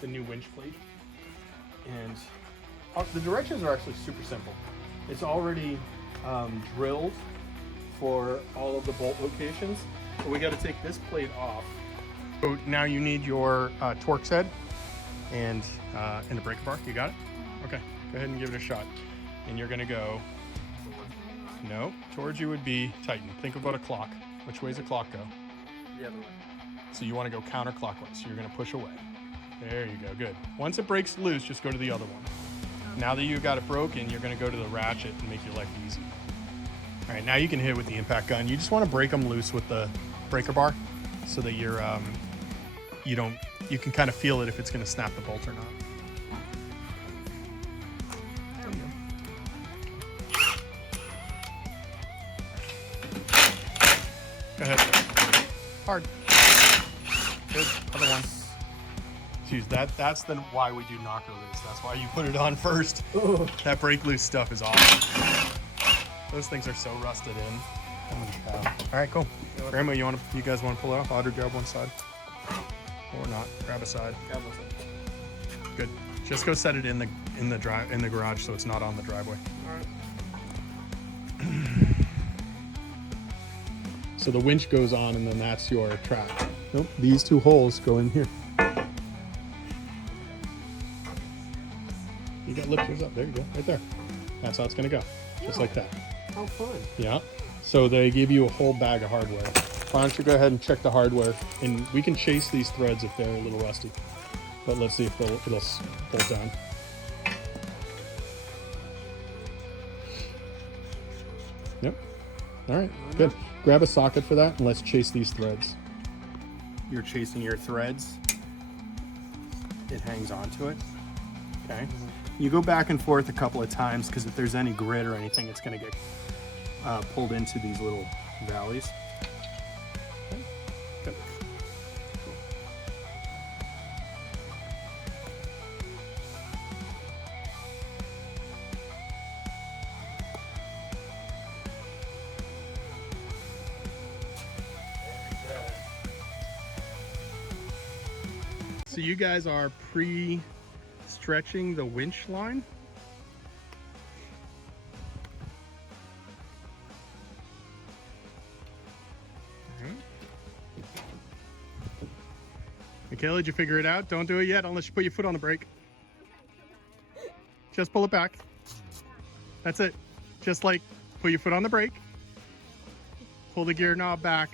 the new winch plate. And the directions are actually super simple. It's already drilled for all of the bolt locations. But we got to take this plate off. So now you need your Torx head and a breaker bar. You got it? Okay, go ahead and give it a shot. And you're gonna go, no, towards you would be tighten. Think about a clock. Which way does a clock go? The other way. So you wanna go counterclockwise. So you're gonna push away. There you go, good. Once it breaks loose, just go to the other one. Now that you got it broken, you're gonna go to the ratchet and make your life easy. All right, now you can hit it with the impact gun. You just wanna break them loose with the breaker bar so that you're, you can kind of feel it if it's gonna snap the bolt or not. Go ahead. Hard. Good. Other one. Jeez, that's the why we do knocker loose. That's why you put it on first. Ooh. That break loose stuff is awesome. Those things are so rusted in. All right, cool. Grandma, you guys want to pull it off? Audrey, grab one side. Or not. Grab a side. Grab one side. Good. Just go set it in the garage so it's not on the driveway. All right. So the winch goes on and then that's your track. Nope, these two holes go in here. You got lifters up, there you go, right there. That's how it's gonna go, just like that. How fun. Yeah, so they give you a whole bag of hardware. Why don't you go ahead and check the hardware, and we can chase these threads if they're a little rusty. But let's see if it'll bolt down. Yep, all right, good. Grab a socket for that and let's chase these threads. You're chasing your threads. It hangs onto it, okay? You go back and forth a couple of times because if there's any grit or anything, it's gonna get pulled into these little valleys. Okay. Good. So you guys are pre-stretching the winch line. Michaela, did you figure it out? Don't do it yet unless you put your foot on the brake. Just pull it back. That's it. Just like put your foot on the brake. Pull the gear knob back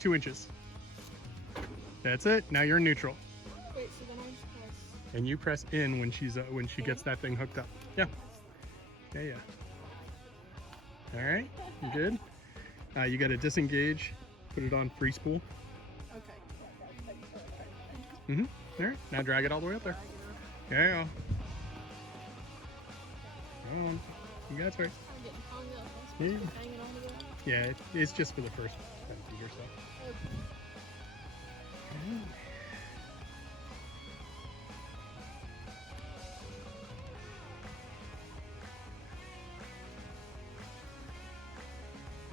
2 inches. That's it. Now you're in neutral. Wait, so then I just press. And you press in when she gets that thing hooked up. Yeah. Yeah. All right. You good? You got to disengage. Put it on free spool. Okay. Mm-hmm. All right. Now drag it all the way up there. There you go. Come on. You got it. I'm getting hung up. Yeah. I'm supposed to hang it on together. Yeah, it's just for the first 10 feet or so.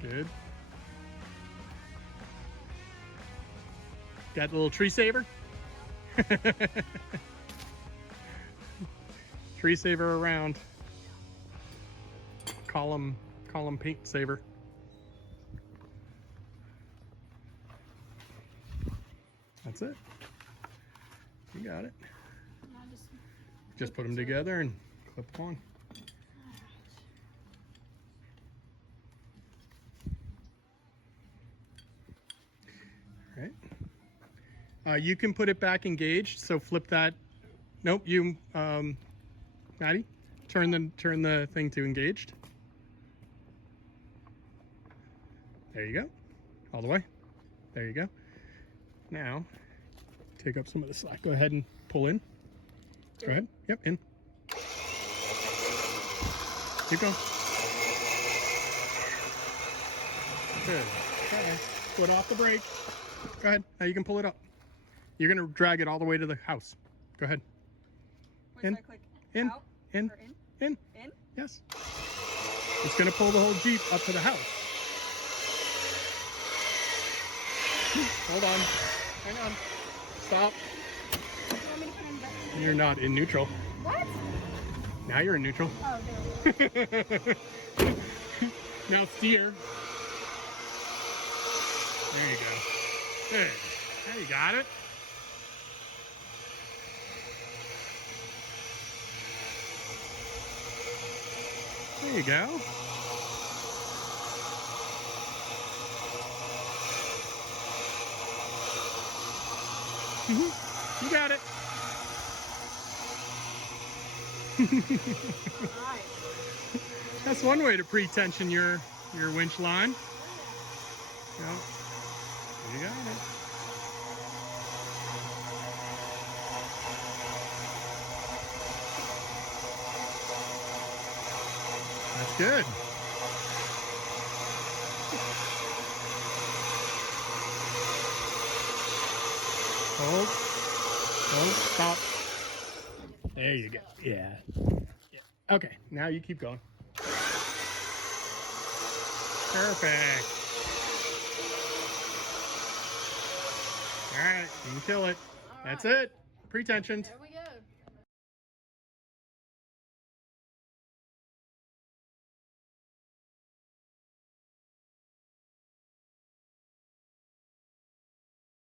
Good. Got the little tree saver? Tree saver around. Column paint saver. That's it. You got it. Just put them together and clip them on. All right. You can put it back engaged. So flip that. Nope. You, Maddie, turn the thing to engaged. There you go. All the way. There you go. Now, take up some of the slack. Go ahead and pull in. Go ahead. Yep, in. Keep going. Good. Okay. Foot off the brake. Go ahead. Now you can pull it up. You're going to drag it all the way to the house. Go ahead. Where should I click? In. Out? In. Or in? In. In? Yes. It's going to pull the whole Jeep up to the house. Hold on. Hang on. Stop. You're not in neutral. What? Now you're in neutral. Oh, there we go. Now steer. There you go. Good. Now you got it. There you go. You got it. Alright. That's one way to pre-tension your winch line. Yeah. You got it. That's good. Hold. Hold. Stop. There you go. Yeah. Okay, now you keep going. Perfect. All right, you can kill it. That's it. Pre-tensioned. There we